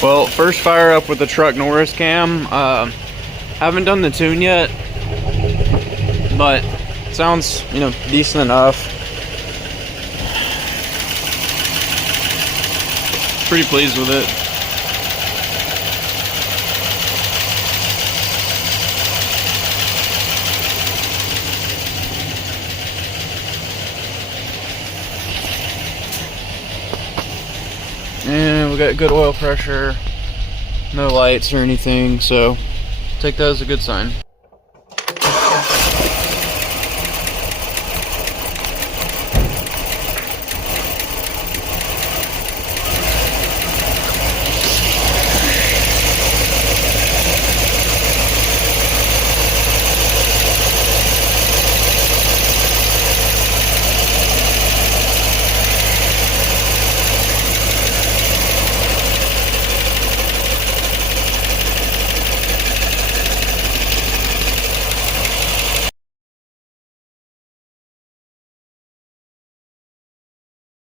Well, first fire up with the truck Norris Cam. Haven't done the tune yet, but it sounds, decent enough. Pretty pleased with it. And we got good oil pressure, no lights or anything, so take that as a good sign.